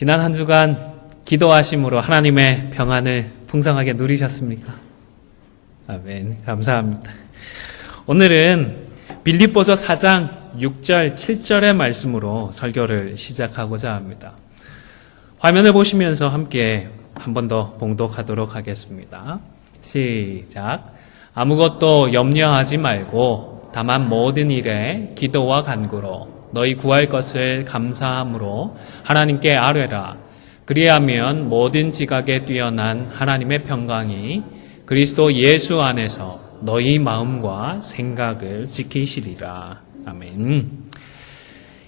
지난 한 주간 기도하심으로 하나님의 평안을 풍성하게 누리셨습니까? 아멘. 감사합니다. 오늘은 빌립보서 4장 6절, 7절의 말씀으로 설교를 시작하고자 합니다. 화면을 보시면서 함께 한 번 더 봉독하도록 하겠습니다. 시작. 아무것도 염려하지 말고 다만 모든 일에 기도와 간구로 너희 구할 것을 감사함으로 하나님께 아뢰라. 그리하면 모든 지각에 뛰어난 하나님의 평강이 그리스도 예수 안에서 너희 마음과 생각을 지키시리라. 아멘.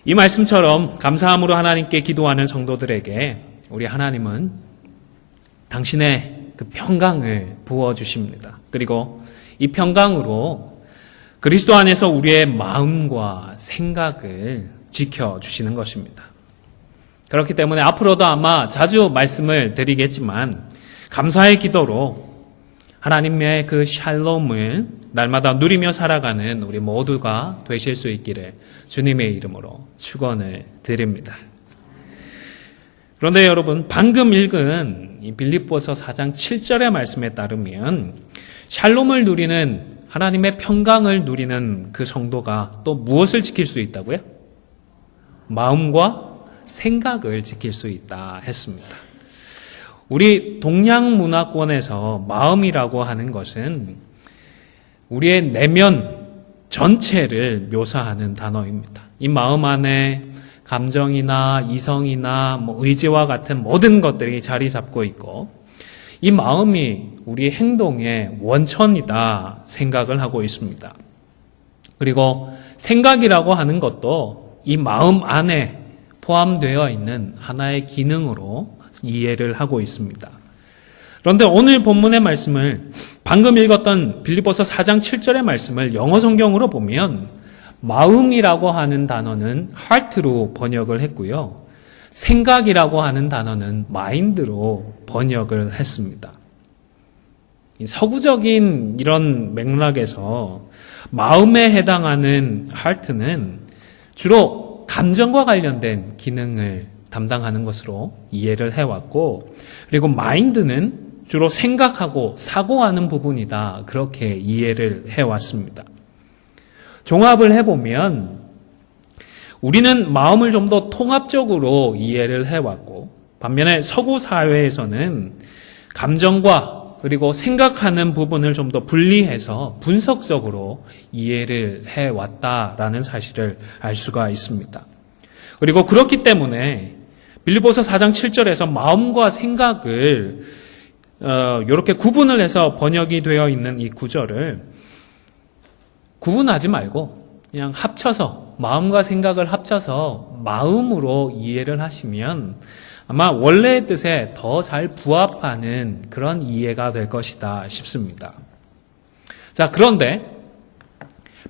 이 말씀처럼 감사함으로 하나님께 기도하는 성도들에게 우리 하나님은 당신의 그 평강을 부어주십니다. 그리고 이 평강으로 그리스도 안에서 우리의 마음과 생각을 지켜주시는 것입니다. 그렇기 때문에 앞으로도 아마 자주 말씀을 드리겠지만 감사의 기도로 하나님의 그 샬롬을 날마다 누리며 살아가는 우리 모두가 되실 수 있기를 주님의 이름으로 축원을 드립니다. 그런데 여러분, 방금 읽은 이 빌립보서 4장 7절의 말씀에 따르면 샬롬을 누리는 하나님의 평강을 누리는 그 성도가 또 무엇을 지킬 수 있다고요? 마음과 생각을 지킬 수 있다 했습니다. 우리 동양 문화권에서 마음이라고 하는 것은 우리의 내면 전체를 묘사하는 단어입니다. 이 마음 안에 감정이나 이성이나 의지와 같은 모든 것들이 자리 잡고 있고 이 마음이 우리 행동의 원천이다 생각을 하고 있습니다. 그리고 생각이라고 하는 것도 이 마음 안에 포함되어 있는 하나의 기능으로 이해를 하고 있습니다. 그런데 오늘 본문의 말씀을 방금 읽었던 빌립보서 4장 7절의 말씀을 영어 성경으로 보면 마음이라고 하는 단어는 heart로 번역을 했고요. 생각이라고 하는 단어는 마인드로 번역을 했습니다. 서구적인 이런 맥락에서 마음에 해당하는 heart는 주로 감정과 관련된 기능을 담당하는 것으로 이해를 해왔고, 그리고 마인드는 주로 생각하고 사고하는 부분이다, 그렇게 이해를 해왔습니다. 종합을 해보면 우리는 마음을 좀 더 통합적으로 이해를 해왔고, 반면에 서구 사회에서는 감정과 그리고 생각하는 부분을 좀 더 분리해서 분석적으로 이해를 해왔다라는 사실을 알 수가 있습니다. 그리고 그렇기 때문에 빌립보서 4장 7절에서 마음과 생각을 이렇게 구분을 해서 번역이 되어 있는 이 구절을 구분하지 말고 그냥 합쳐서 마음과 생각을 합쳐서 마음으로 이해를 하시면 아마 원래의 뜻에 더 잘 부합하는 그런 이해가 될 것이다 싶습니다. 자, 그런데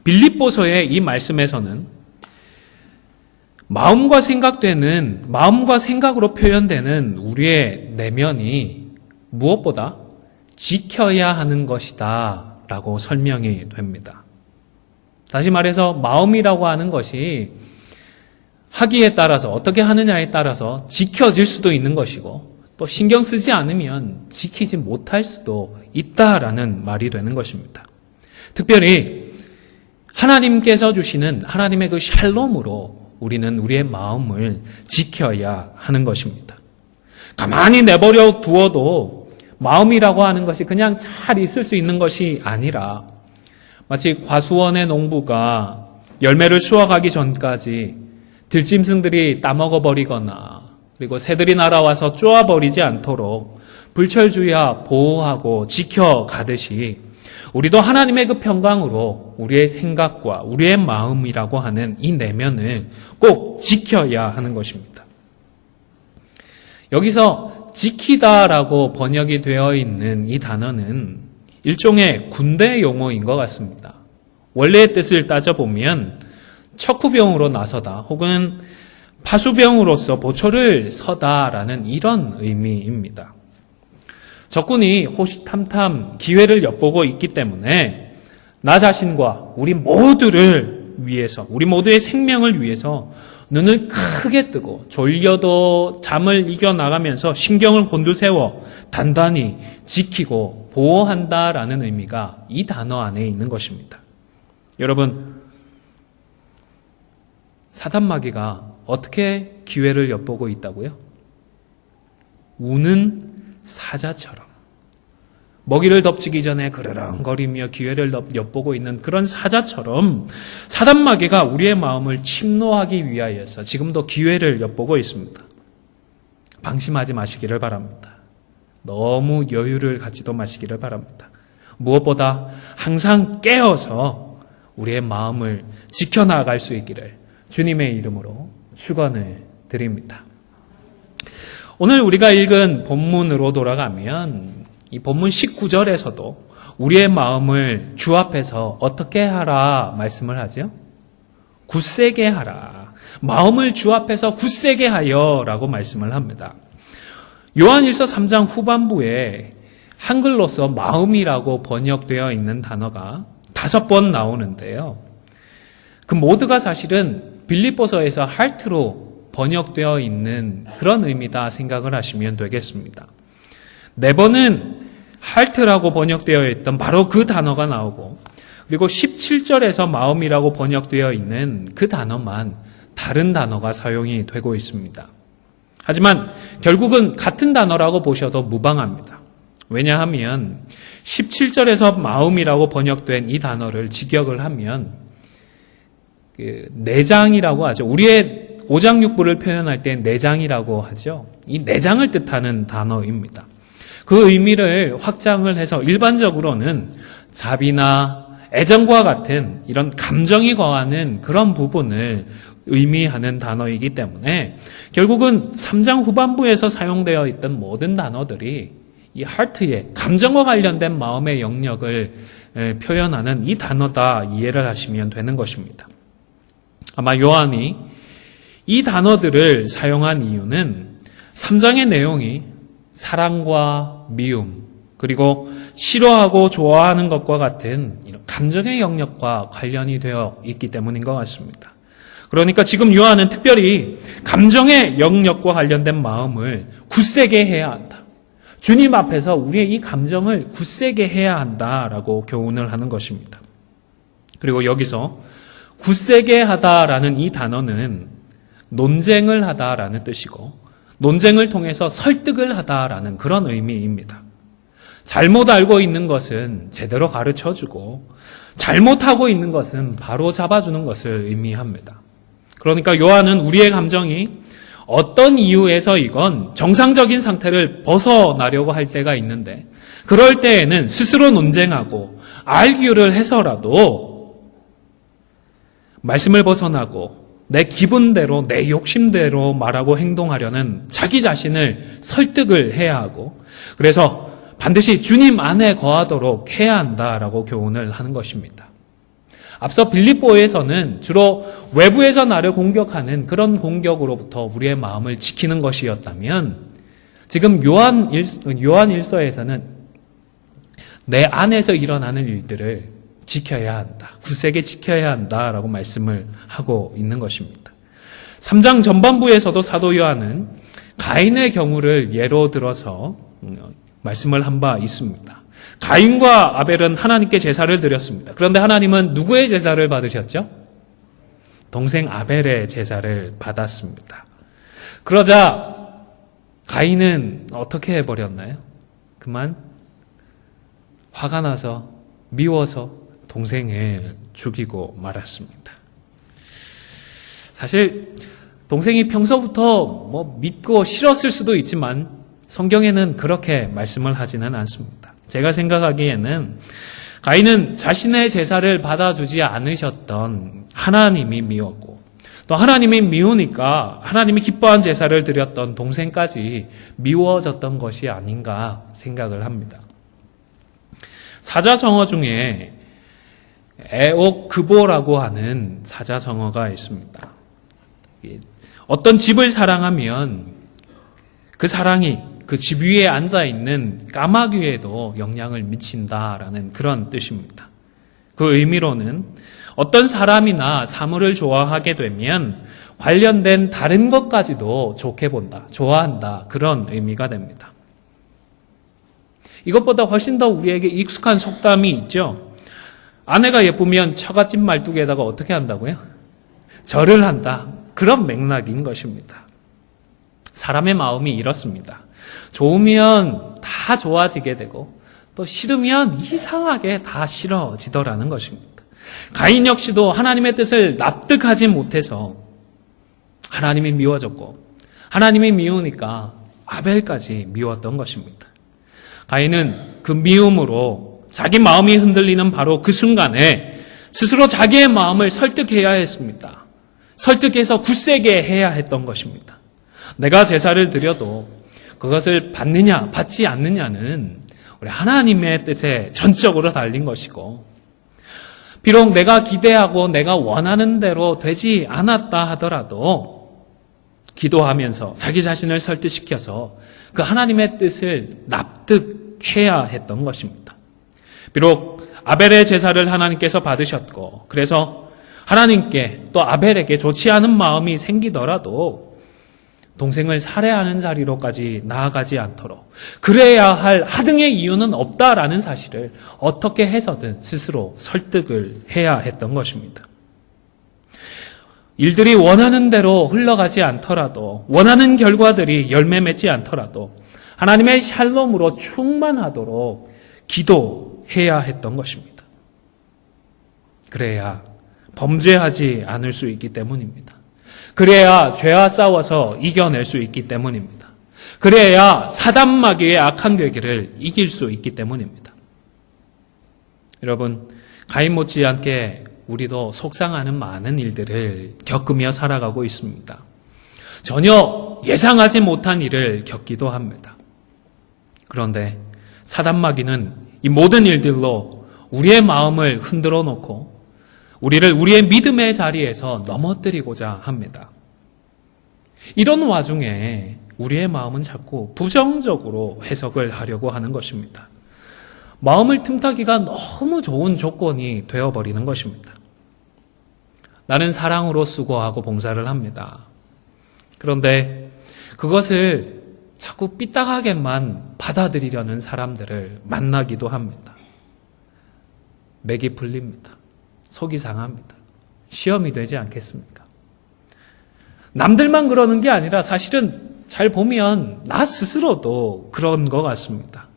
빌립보서의 이 말씀에서는 마음과 생각으로 표현되는 우리의 내면이 무엇보다 지켜야 하는 것이다 라고 설명이 됩니다. 다시 말해서 마음이라고 하는 것이 하기에 따라서 어떻게 하느냐에 따라서 지켜질 수도 있는 것이고 또 신경 쓰지 않으면 지키지 못할 수도 있다라는 말이 되는 것입니다. 특별히 하나님께서 주시는 하나님의 그 샬롬으로 우리는 우리의 마음을 지켜야 하는 것입니다. 가만히 내버려 두어도 마음이라고 하는 것이 그냥 잘 있을 수 있는 것이 아니라 마치 과수원의 농부가 열매를 수확하기 전까지 들짐승들이 따먹어버리거나 그리고 새들이 날아와서 쪼아버리지 않도록 불철주야 보호하고 지켜가듯이 우리도 하나님의 그 평강으로 우리의 생각과 우리의 마음이라고 하는 이 내면을 꼭 지켜야 하는 것입니다. 여기서 지키다라고 번역이 되어 있는 이 단어는 일종의 군대 용어인 것 같습니다. 원래의 뜻을 따져보면 척후병으로 나서다 혹은 파수병으로서 보초를 서다라는 이런 의미입니다. 적군이 호시탐탐 기회를 엿보고 있기 때문에 나 자신과 우리 모두를 위해서, 우리 모두의 생명을 위해서 눈을 크게 뜨고 졸려도 잠을 이겨나가면서 신경을 곤두세워 단단히 지키고 보호한다라는 의미가 이 단어 안에 있는 것입니다. 여러분, 사단마귀가 어떻게 기회를 엿보고 있다고요? 우는 사자처럼 먹이를 덮치기 전에 그르렁거리며 기회를 엿보고 있는 그런 사자처럼 사단마귀가 우리의 마음을 침노하기 위하여서 지금도 기회를 엿보고 있습니다. 방심하지 마시기를 바랍니다. 너무 여유를 갖지도 마시기를 바랍니다. 무엇보다 항상 깨어서 우리의 마음을 지켜나갈 수 있기를 주님의 이름으로 축원을 드립니다. 오늘 우리가 읽은 본문으로 돌아가면 이 본문 19절에서도 우리의 마음을 주 앞에서 어떻게 하라 말씀을 하죠? 굳세게 하라. 마음을 주 앞에서 굳세게 하여 라고 말씀을 합니다. 요한일서 3장 후반부에 한글로서 마음이라고 번역되어 있는 단어가 5번 나오는데요. 그 모두가 사실은 빌립보서에서 heart로 번역되어 있는 그런 의미다 생각을 하시면 되겠습니다. 4번은 heart라고 번역되어 있던 바로 그 단어가 나오고, 그리고 17절에서 마음이라고 번역되어 있는 그 단어만 다른 단어가 사용이 되고 있습니다. 하지만 결국은 같은 단어라고 보셔도 무방합니다. 왜냐하면 17절에서 마음이라고 번역된 이 단어를 직역을 하면 내장이라고 하죠. 우리의 오장육부를 표현할 때 내장이라고 하죠. 이 내장을 뜻하는 단어입니다. 그 의미를 확장을 해서 일반적으로는 자비나 애정과 같은 이런 감정이 거하는 그런 부분을 의미하는 단어이기 때문에 결국은 3장 후반부에서 사용되어 있던 모든 단어들이 이 heart의 감정과 관련된 마음의 영역을 표현하는 이 단어다 이해를 하시면 되는 것입니다. 아마 요한이 이 단어들을 사용한 이유는 3장의 내용이 사랑과 미움, 그리고 싫어하고 좋아하는 것과 같은 이런 감정의 영역과 관련이 되어 있기 때문인 것 같습니다. 그러니까 지금 요한은 특별히 감정의 영역과 관련된 마음을 굳세게 해야 한다. 주님 앞에서 우리의 이 감정을 굳세게 해야 한다라고 교훈을 하는 것입니다. 그리고 여기서 굳세게 하다라는 이 단어는 논쟁을 하다라는 뜻이고, 논쟁을 통해서 설득을 하다라는 그런 의미입니다. 잘못 알고 있는 것은 제대로 가르쳐주고 잘못하고 있는 것은 바로 잡아주는 것을 의미합니다. 그러니까 요한은 우리의 감정이 어떤 이유에서이건 정상적인 상태를 벗어나려고 할 때가 있는데, 그럴 때에는 스스로 논쟁하고 알기를 해서라도 말씀을 벗어나고 내 기분대로 내 욕심대로 말하고 행동하려는 자기 자신을 설득을 해야 하고, 그래서 반드시 주님 안에 거하도록 해야 한다라고 교훈을 하는 것입니다. 앞서 빌립보에서는 주로 외부에서 나를 공격하는 그런 공격으로부터 우리의 마음을 지키는 것이었다면, 지금 요한일서에서는 내 안에서 일어나는 일들을 지켜야 한다, 굳세게 지켜야 한다라고 말씀을 하고 있는 것입니다. 3장 전반부에서도 사도 요한은 가인의 경우를 예로 들어서 말씀을 한 바 있습니다. 가인과 아벨은 하나님께 제사를 드렸습니다. 그런데 하나님은 누구의 제사를 받으셨죠? 동생 아벨의 제사를 받았습니다. 그러자 가인은 어떻게 해버렸나요? 그만 화가 나서 미워서 동생을 죽이고 말았습니다. 사실 동생이 평소부터 믿고 싫었을 수도 있지만 성경에는 그렇게 말씀을 하지는 않습니다. 제가 생각하기에는 가인은 자신의 제사를 받아주지 않으셨던 하나님이 미웠고, 또 하나님이 미우니까 하나님이 기뻐한 제사를 드렸던 동생까지 미워졌던 것이 아닌가 생각을 합니다. 사자성어 중에 에옥그보라고 하는 사자성어가 있습니다. 어떤 집을 사랑하면 그 사랑이 그 집 위에 앉아있는 까마귀에도 영향을 미친다라는 그런 뜻입니다. 그 의미로는 어떤 사람이나 사물을 좋아하게 되면 관련된 다른 것까지도 좋게 본다, 좋아한다, 그런 의미가 됩니다. 이것보다 훨씬 더 우리에게 익숙한 속담이 있죠. 아내가 예쁘면 처갓집 말뚝에다가 어떻게 한다고요? 절을 한다. 그런 맥락인 것입니다. 사람의 마음이 이렇습니다. 좋으면 다 좋아지게 되고 또 싫으면 이상하게 다 싫어지더라는 것입니다. 가인 역시도 하나님의 뜻을 납득하지 못해서 하나님이 미워졌고 하나님이 미우니까 아벨까지 미웠던 것입니다. 가인은 그 미움으로 자기 마음이 흔들리는 바로 그 순간에 스스로 자기의 마음을 설득해야 했습니다. 설득해서 굳세게 해야 했던 것입니다. 내가 제사를 드려도 그것을 받느냐 받지 않느냐는 우리 하나님의 뜻에 전적으로 달린 것이고, 비록 내가 기대하고 내가 원하는 대로 되지 않았다 하더라도 기도하면서 자기 자신을 설득시켜서 그 하나님의 뜻을 납득해야 했던 것입니다. 비록 아벨의 제사를 하나님께서 받으셨고 그래서 하나님께 또 아벨에게 좋지 않은 마음이 생기더라도 동생을 살해하는 자리로까지 나아가지 않도록 그래야 할 하등의 이유는 없다라는 사실을 어떻게 해서든 스스로 설득을 해야 했던 것입니다. 일들이 원하는 대로 흘러가지 않더라도, 원하는 결과들이 열매 맺지 않더라도 하나님의 샬롬으로 충만하도록 기도해야 했던 것입니다. 그래야 범죄하지 않을 수 있기 때문입니다. 그래야 죄와 싸워서 이겨낼 수 있기 때문입니다. 그래야 사단 마귀의 악한 괴기를 이길 수 있기 때문입니다. 여러분, 가인 못지않게 우리도 속상하는 많은 일들을 겪으며 살아가고 있습니다. 전혀 예상하지 못한 일을 겪기도 합니다. 그런데 사단 마귀는 이 모든 일들로 우리의 마음을 흔들어 놓고 우리를 우리의 믿음의 자리에서 넘어뜨리고자 합니다. 이런 와중에 우리의 마음은 자꾸 부정적으로 해석을 하려고 하는 것입니다. 마음을 틈타기가 너무 좋은 조건이 되어버리는 것입니다. 나는 사랑으로 수고하고 봉사를 합니다. 그런데 그것을 자꾸 삐딱하게만 받아들이려는 사람들을 만나기도 합니다. 맥이 풀립니다. 속이 상합니다. 시험이 되지 않겠습니까? 남들만 그러는 게 아니라 사실은 잘 보면 나 스스로도 그런 것 같습니다.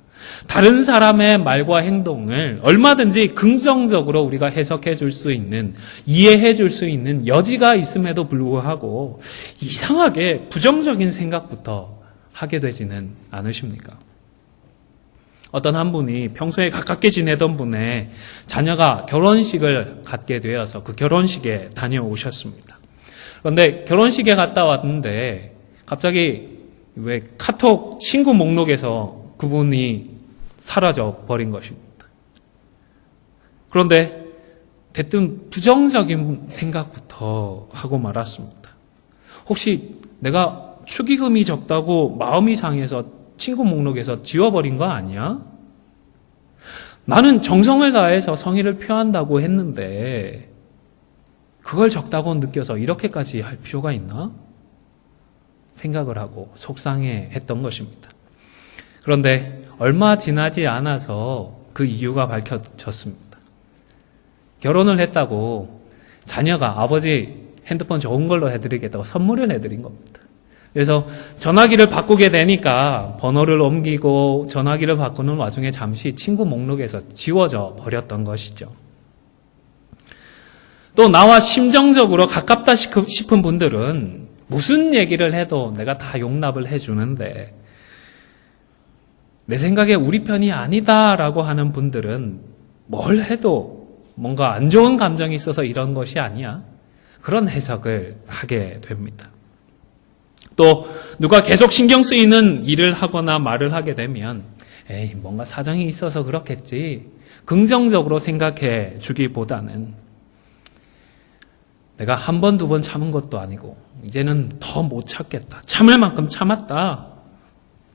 다른 사람의 말과 행동을 얼마든지 긍정적으로 우리가 해석해 줄 수 있는, 이해해 줄 수 있는 여지가 있음에도 불구하고 이상하게 부정적인 생각부터 하게 되지는 않으십니까? 어떤 한 분이 평소에 가깝게 지내던 분의 자녀가 결혼식을 갖게 되어서 그 결혼식에 다녀오셨습니다. 그런데 결혼식에 갔다 왔는데 갑자기 왜 카톡 친구 목록에서 그분이 사라져 버린 것입니다. 그런데 대뜸 부정적인 생각부터 하고 말았습니다. 혹시 내가 축의금이 적다고 마음이 상해서 친구 목록에서 지워버린 거 아니야? 나는 정성을 다해서 성의를 표한다고 했는데 그걸 적다고 느껴서 이렇게까지 할 필요가 있나? 생각을 하고 속상해 했던 것입니다. 그런데 얼마 지나지 않아서 그 이유가 밝혀졌습니다. 결혼을 했다고 자녀가 아버지 핸드폰 좋은 걸로 해드리겠다고 선물을 해드린 겁니다. 그래서 전화기를 바꾸게 되니까 번호를 옮기고 전화기를 바꾸는 와중에 잠시 친구 목록에서 지워져 버렸던 것이죠. 또 나와 심정적으로 가깝다 싶은 분들은 무슨 얘기를 해도 내가 다 용납을 해주는데 내 생각에 우리 편이 아니다라고 하는 분들은 뭘 해도 뭔가 안 좋은 감정이 있어서 이런 것이 아니야? 그런 해석을 하게 됩니다. 또 누가 계속 신경 쓰이는 일을 하거나 말을 하게 되면 에이 뭔가 사정이 있어서 그렇겠지 긍정적으로 생각해 주기보다는 내가 한 번, 두 번 참은 것도 아니고 이제는 더 못 참겠다. 참을 만큼 참았다.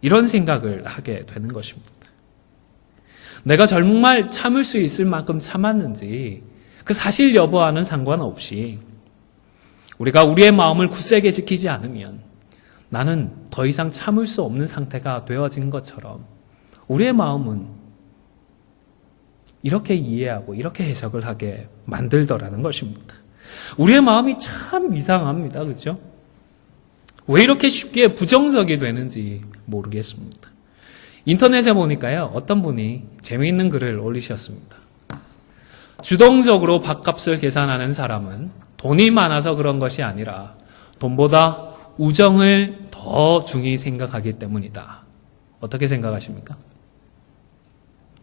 이런 생각을 하게 되는 것입니다. 내가 정말 참을 수 있을 만큼 참았는지 그 사실 여부와는 상관없이 우리가 우리의 마음을 굳세게 지키지 않으면 나는 더 이상 참을 수 없는 상태가 되어진 것처럼 우리의 마음은 이렇게 이해하고 이렇게 해석을 하게 만들더라는 것입니다. 우리의 마음이 참 이상합니다. 그렇죠? 왜 이렇게 쉽게 부정적이 되는지 모르겠습니다. 인터넷에 보니까요, 어떤 분이 재미있는 글을 올리셨습니다. 주동적으로 밥값을 계산하는 사람은 돈이 많아서 그런 것이 아니라 돈보다 우정을 더 중히 생각하기 때문이다. 어떻게 생각하십니까?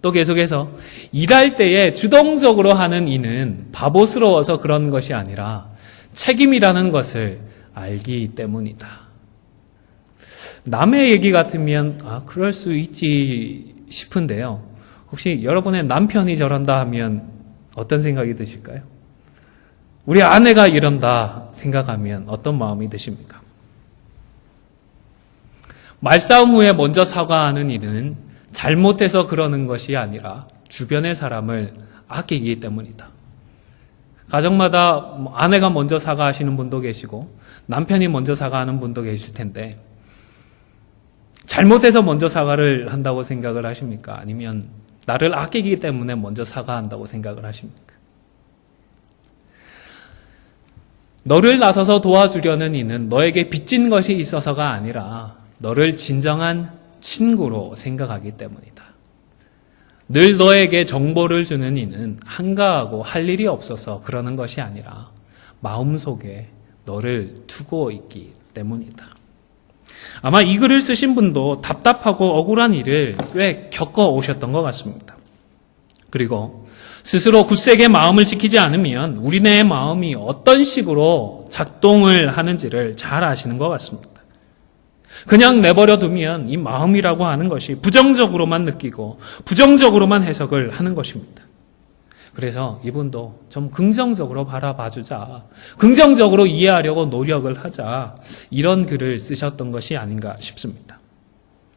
또 계속해서 일할 때에 주동적으로 하는 이는 바보스러워서 그런 것이 아니라 책임이라는 것을 알기 때문이다. 남의 얘기 같으면 그럴 수 있지 싶은데요. 혹시 여러분의 남편이 저런다 하면 어떤 생각이 드실까요? 우리 아내가 이런다 생각하면 어떤 마음이 드십니까? 말싸움 후에 먼저 사과하는 이는 잘못해서 그러는 것이 아니라 주변의 사람을 아끼기 때문이다. 가정마다 아내가 먼저 사과하시는 분도 계시고 남편이 먼저 사과하는 분도 계실 텐데 잘못해서 먼저 사과를 한다고 생각을 하십니까? 아니면 나를 아끼기 때문에 먼저 사과한다고 생각을 하십니까? 너를 나서서 도와주려는 이는 너에게 빚진 것이 있어서가 아니라 너를 진정한 친구로 생각하기 때문이다. 늘 너에게 정보를 주는 이는 한가하고 할 일이 없어서 그러는 것이 아니라 마음속에 너를 두고 있기 때문이다. 아마 이 글을 쓰신 분도 답답하고 억울한 일을 꽤 겪어오셨던 것 같습니다. 그리고 스스로 굳세게 마음을 지키지 않으면 우리네의 마음이 어떤 식으로 작동을 하는지를 잘 아시는 것 같습니다. 그냥 내버려 두면 이 마음이라고 하는 것이 부정적으로만 느끼고 부정적으로만 해석을 하는 것입니다. 그래서 이분도 좀 긍정적으로 바라봐주자, 긍정적으로 이해하려고 노력을 하자, 이런 글을 쓰셨던 것이 아닌가 싶습니다.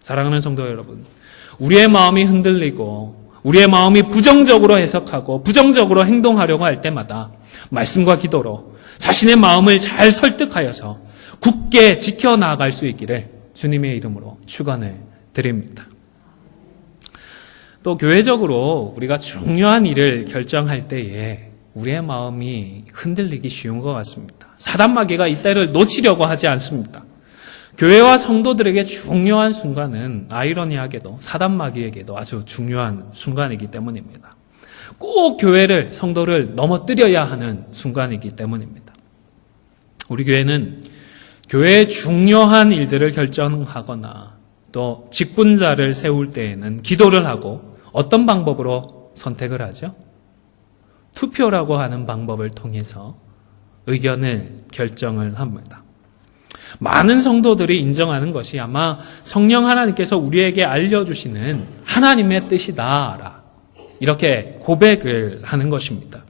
사랑하는 성도 여러분, 우리의 마음이 흔들리고 우리의 마음이 부정적으로 해석하고 부정적으로 행동하려고 할 때마다 말씀과 기도로 자신의 마음을 잘 설득하여서 굳게 지켜나갈 수 있기를 주님의 이름으로 축원을 드립니다. 또 교회적으로 우리가 중요한 일을 결정할 때에 우리의 마음이 흔들리기 쉬운 것 같습니다. 사단 마귀가 이때를 놓치려고 하지 않습니다. 교회와 성도들에게 중요한 순간은 아이러니하게도 사단 마귀에게도 아주 중요한 순간이기 때문입니다. 꼭 교회를, 성도를 넘어뜨려야 하는 순간이기 때문입니다. 우리 교회는 교회의 중요한 일들을 결정하거나 또 직분자를 세울 때에는 기도를 하고 어떤 방법으로 선택을 하죠? 투표라고 하는 방법을 통해서 의견을 결정을 합니다. 많은 성도들이 인정하는 것이 아마 성령 하나님께서 우리에게 알려주시는 하나님의 뜻이다, 이렇게 고백을 하는 것입니다.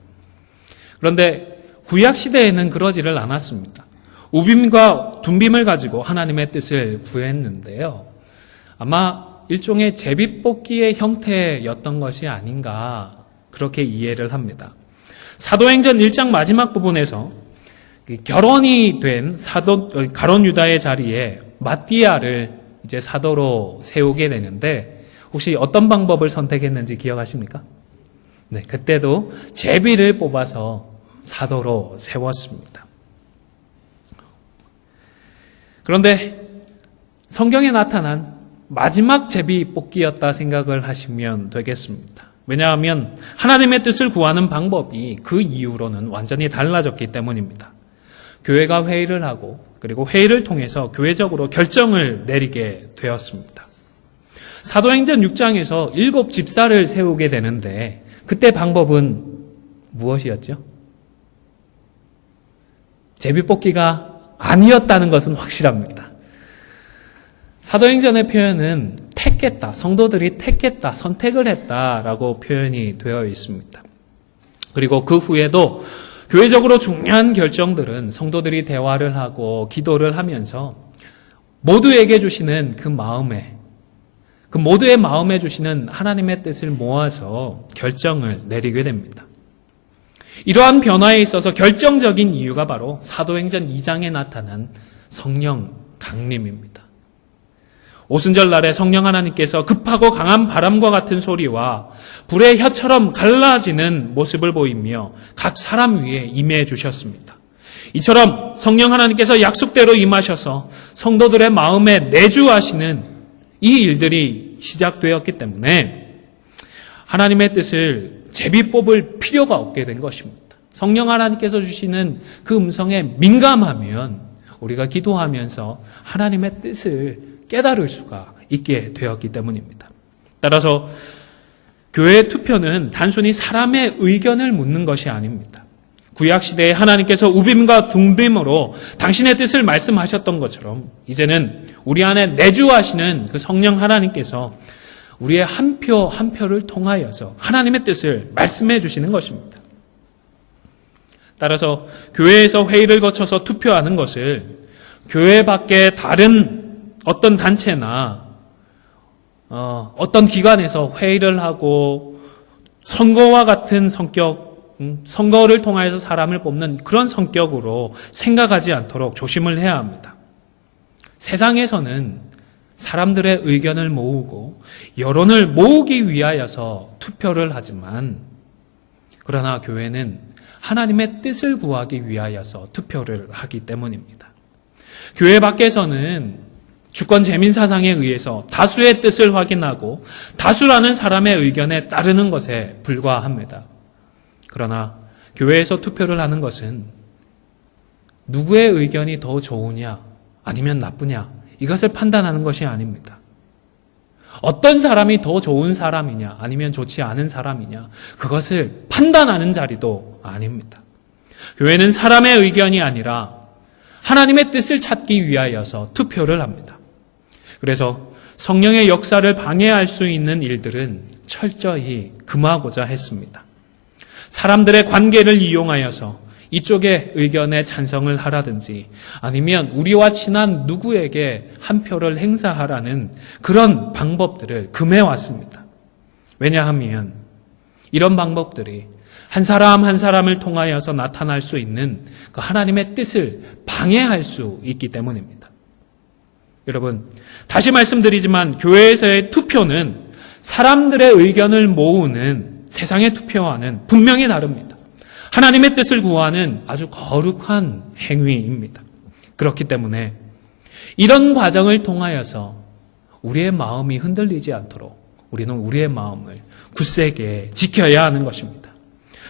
그런데 구약시대에는 그러지를 않았습니다. 우빔과 둠빔을 가지고 하나님의 뜻을 구했는데요. 아마 일종의 제비뽑기의 형태였던 것이 아닌가 그렇게 이해를 합니다. 사도행전 1장 마지막 부분에서 결혼이 된 가론 유다의 자리에 마띠아를 이제 사도로 세우게 되는데 혹시 어떤 방법을 선택했는지 기억하십니까? 네, 그때도 제비를 뽑아서 사도로 세웠습니다. 그런데 성경에 나타난 마지막 제비 뽑기였다 생각을 하시면 되겠습니다. 왜냐하면 하나님의 뜻을 구하는 방법이 그 이후로는 완전히 달라졌기 때문입니다. 교회가 회의를 하고 그리고 회의를 통해서 교회적으로 결정을 내리게 되었습니다. 사도행전 6장에서 7 집사를 세우게 되는데 그때 방법은 무엇이었죠? 제비뽑기가 아니었다는 것은 확실합니다. 사도행전의 표현은 택했다, 성도들이 택했다, 선택을 했다라고 표현이 되어 있습니다. 그리고 그 후에도 교회적으로 중요한 결정들은 성도들이 대화를 하고 기도를 하면서 모두에게 주시는 그 모두의 마음에 주시는 하나님의 뜻을 모아서 결정을 내리게 됩니다. 이러한 변화에 있어서 결정적인 이유가 바로 사도행전 2장에 나타난 성령 강림입니다. 오순절 날에 성령 하나님께서 급하고 강한 바람과 같은 소리와 불의 혀처럼 갈라지는 모습을 보이며 각 사람 위에 임해 주셨습니다. 이처럼 성령 하나님께서 약속대로 임하셔서 성도들의 마음에 내주하시는 이 일들이 시작되었기 때문에 하나님의 뜻을 제비 뽑을 필요가 없게 된 것입니다. 성령 하나님께서 주시는 그 음성에 민감하면 우리가 기도하면서 하나님의 뜻을 깨달을 수가 있게 되었기 때문입니다. 따라서 교회의 투표는 단순히 사람의 의견을 묻는 것이 아닙니다. 구약시대에 하나님께서 우빔과 둠빔으로 당신의 뜻을 말씀하셨던 것처럼 이제는 우리 안에 내주하시는 그 성령 하나님께서 우리의 한 표 한 표를 통하여서 하나님의 뜻을 말씀해 주시는 것입니다. 따라서 교회에서 회의를 거쳐서 투표하는 것을 교회 밖에 다른 어떤 단체나 어떤 기관에서 회의를 하고 선거와 같은 성격, 선거를 통하여서 사람을 뽑는 그런 성격으로 생각하지 않도록 조심을 해야 합니다. 세상에서는 사람들의 의견을 모으고 여론을 모으기 위하여서 투표를 하지만 그러나 교회는 하나님의 뜻을 구하기 위하여서 투표를 하기 때문입니다. 교회 밖에서는 주권 재민 사상에 의해서 다수의 뜻을 확인하고 다수라는 사람의 의견에 따르는 것에 불과합니다. 그러나 교회에서 투표를 하는 것은 누구의 의견이 더 좋으냐 아니면 나쁘냐 이것을 판단하는 것이 아닙니다. 어떤 사람이 더 좋은 사람이냐 아니면 좋지 않은 사람이냐 그것을 판단하는 자리도 아닙니다. 교회는 사람의 의견이 아니라 하나님의 뜻을 찾기 위하여서 투표를 합니다. 그래서 성령의 역사를 방해할 수 있는 일들은 철저히 금하고자 했습니다. 사람들의 관계를 이용하여서 이쪽의 의견에 찬성을 하라든지 아니면 우리와 친한 누구에게 한 표를 행사하라는 그런 방법들을 금해왔습니다. 왜냐하면 이런 방법들이 한 사람 한 사람을 통하여서 나타날 수 있는 그 하나님의 뜻을 방해할 수 있기 때문입니다. 여러분, 다시 말씀드리지만 교회에서의 투표는 사람들의 의견을 모으는 세상의 투표와는 분명히 다릅니다. 하나님의 뜻을 구하는 아주 거룩한 행위입니다. 그렇기 때문에 이런 과정을 통하여서 우리의 마음이 흔들리지 않도록 우리는 우리의 마음을 굳세게 지켜야 하는 것입니다.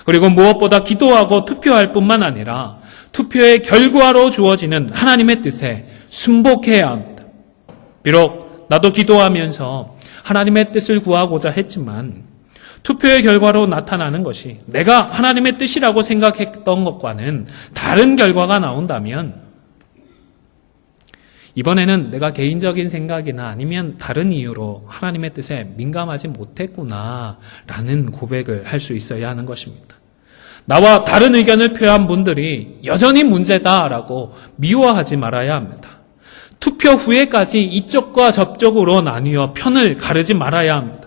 그리고 무엇보다 기도하고 투표할 뿐만 아니라 투표의 결과로 주어지는 하나님의 뜻에 순복해야 합니다. 비록 나도 기도하면서 하나님의 뜻을 구하고자 했지만 투표의 결과로 나타나는 것이 내가 하나님의 뜻이라고 생각했던 것과는 다른 결과가 나온다면 이번에는 내가 개인적인 생각이나 아니면 다른 이유로 하나님의 뜻에 민감하지 못했구나라는 고백을 할 수 있어야 하는 것입니다. 나와 다른 의견을 표한 분들이 여전히 문제다라고 미워하지 말아야 합니다. 투표 후에까지 이쪽과 저쪽으로 나뉘어 편을 가르지 말아야 합니다.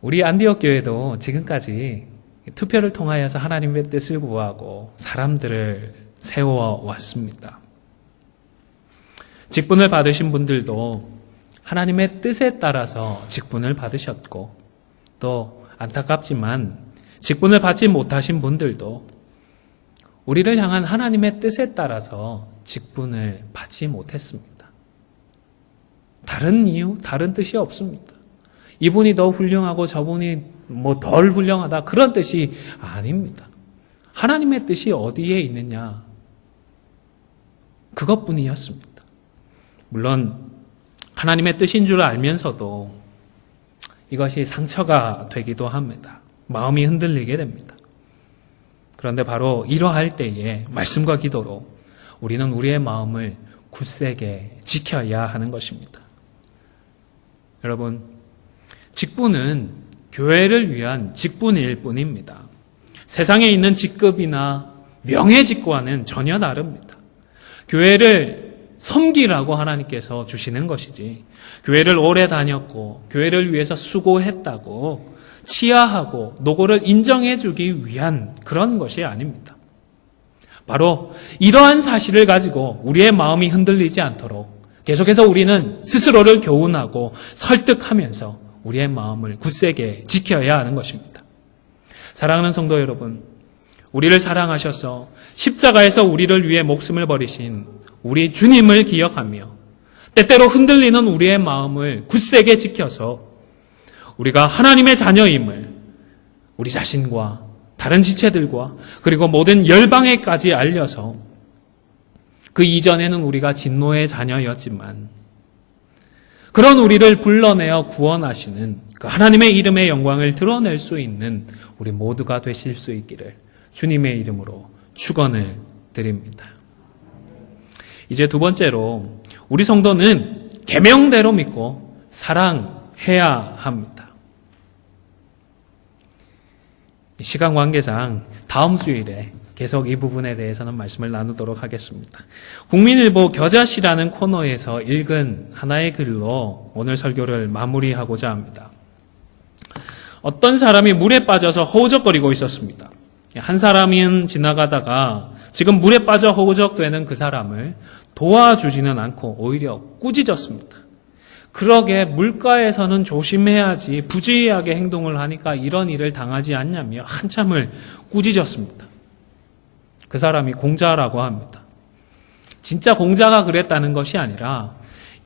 우리 안디옥 교회도 지금까지 투표를 통하여서 하나님의 뜻을 구하고 사람들을 세워왔습니다. 직분을 받으신 분들도 하나님의 뜻에 따라서 직분을 받으셨고 또 안타깝지만 직분을 받지 못하신 분들도 우리를 향한 하나님의 뜻에 따라서 직분을 받지 못했습니다. 다른 이유, 다른 뜻이 없습니다. 이분이 더 훌륭하고 저분이 덜 훌륭하다 그런 뜻이 아닙니다. 하나님의 뜻이 어디에 있느냐 그것뿐이었습니다. 물론 하나님의 뜻인 줄 알면서도 이것이 상처가 되기도 합니다. 마음이 흔들리게 됩니다. 그런데 바로 이러할 때에 말씀과 기도로 우리는 우리의 마음을 굳세게 지켜야 하는 것입니다. 여러분, 직분은 교회를 위한 직분일 뿐입니다. 세상에 있는 직급이나 명예직과는 전혀 다릅니다. 교회를 섬기라고 하나님께서 주시는 것이지 교회를 오래 다녔고 교회를 위해서 수고했다고 치하하고 노고를 인정해주기 위한 그런 것이 아닙니다. 바로 이러한 사실을 가지고 우리의 마음이 흔들리지 않도록 계속해서 우리는 스스로를 교훈하고 설득하면서 우리의 마음을 굳세게 지켜야 하는 것입니다. 사랑하는 성도 여러분, 우리를 사랑하셔서 십자가에서 우리를 위해 목숨을 버리신 우리 주님을 기억하며 때때로 흔들리는 우리의 마음을 굳세게 지켜서 우리가 하나님의 자녀임을 우리 자신과 다른 지체들과 그리고 모든 열방에까지 알려서 그 이전에는 우리가 진노의 자녀였지만 그런 우리를 불러내어 구원하시는 그 하나님의 이름의 영광을 드러낼 수 있는 우리 모두가 되실 수 있기를 주님의 이름으로 축원을 드립니다. 이제 두 번째로 우리 성도는 계명대로 믿고 사랑해야 합니다. 시간 관계상 다음 주일에 계속 이 부분에 대해서는 말씀을 나누도록 하겠습니다. 국민일보 겨자씨라는 코너에서 읽은 하나의 글로 오늘 설교를 마무리하고자 합니다. 어떤 사람이 물에 빠져서 허우적거리고 있었습니다. 한 사람은 지나가다가 지금 물에 빠져 허우적대는 그 사람을 도와주지는 않고 오히려 꾸짖었습니다. 그러게 물가에서는 조심해야지 부주의하게 행동을 하니까 이런 일을 당하지 않냐며 한참을 꾸짖었습니다. 그 사람이 공자라고 합니다. 진짜 공자가 그랬다는 것이 아니라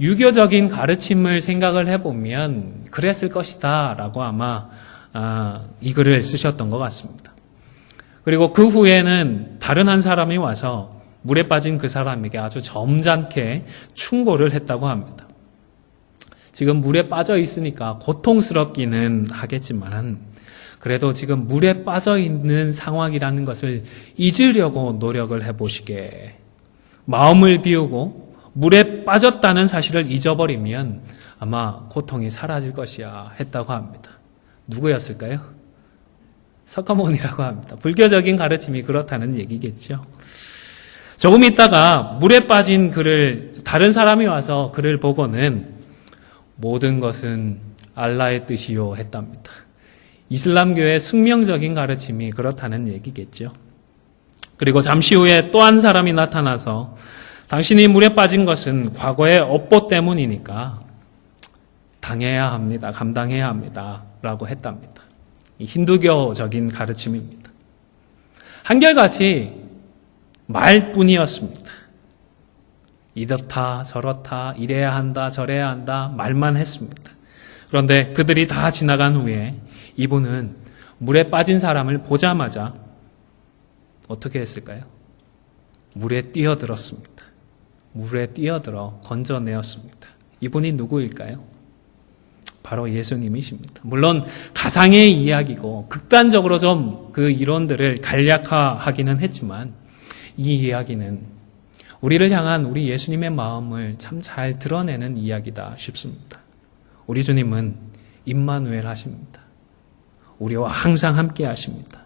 유교적인 가르침을 생각을 해보면 그랬을 것이다 라고 아마 이 글을 쓰셨던 것 같습니다. 그리고 그 후에는 다른 한 사람이 와서 물에 빠진 그 사람에게 아주 점잖게 충고를 했다고 합니다. 지금 물에 빠져 있으니까 고통스럽기는 하겠지만 그래도 지금 물에 빠져 있는 상황이라는 것을 잊으려고 노력을 해보시게. 마음을 비우고 물에 빠졌다는 사실을 잊어버리면 아마 고통이 사라질 것이야 했다고 합니다. 누구였을까요? 석가모니라고 합니다. 불교적인 가르침이 그렇다는 얘기겠죠. 조금 있다가 물에 빠진 그를 다른 사람이 와서 그를 보고는 모든 것은 알라의 뜻이요 했답니다. 이슬람교의 숙명적인 가르침이 그렇다는 얘기겠죠. 그리고 잠시 후에 또 한 사람이 나타나서 당신이 물에 빠진 것은 과거의 업보 때문이니까 당해야 합니다. 감당해야 합니다. 라고 했답니다. 이 힌두교적인 가르침입니다. 한결같이 말뿐이었습니다. 이렇다 저렇다 이래야 한다 저래야 한다 말만 했습니다. 그런데 그들이 다 지나간 후에 이분은 물에 빠진 사람을 보자마자 어떻게 했을까요? 물에 뛰어들었습니다. 물에 뛰어들어 건져내었습니다. 이분이 누구일까요? 바로 예수님이십니다. 물론 가상의 이야기고 극단적으로 좀 그 이론들을 간략화하기는 했지만 이 이야기는 우리를 향한 우리 예수님의 마음을 참 잘 드러내는 이야기다 싶습니다. 우리 주님은 임마누엘 하십니다. 우리와 항상 함께 하십니다.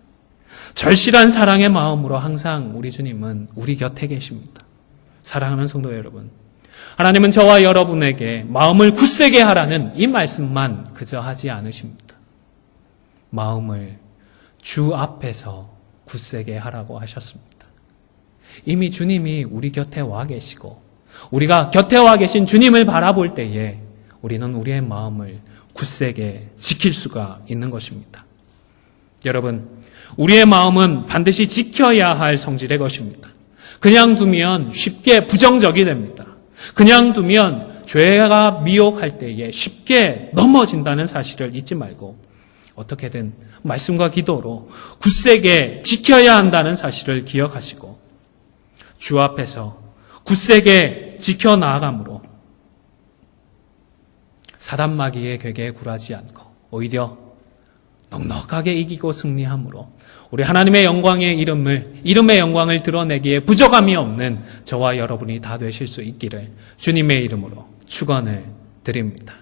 절실한 사랑의 마음으로 항상 우리 주님은 우리 곁에 계십니다. 사랑하는 성도 여러분, 하나님은 저와 여러분에게 마음을 굳세게 하라는 이 말씀만 그저 하지 않으십니다. 마음을 주 앞에서 굳세게 하라고 하셨습니다. 이미 주님이 우리 곁에 와 계시고 우리가 곁에 와 계신 주님을 바라볼 때에 우리는 우리의 마음을 굳세게 지킬 수가 있는 것입니다. 여러분, 우리의 마음은 반드시 지켜야 할 성질의 것입니다. 그냥 두면 쉽게 부정적이 됩니다. 그냥 두면 죄가 미혹할 때에 쉽게 넘어진다는 사실을 잊지 말고 어떻게든 말씀과 기도로 굳세게 지켜야 한다는 사실을 기억하시고 주 앞에서 굳세게 지켜나아감으로 사단 마귀의 괴계에 굴하지 않고 오히려 넉넉하게 이기고 승리함으로 우리 하나님의 이름의 영광을 드러내기에 부족함이 없는 저와 여러분이 다 되실 수 있기를 주님의 이름으로 축원을 드립니다.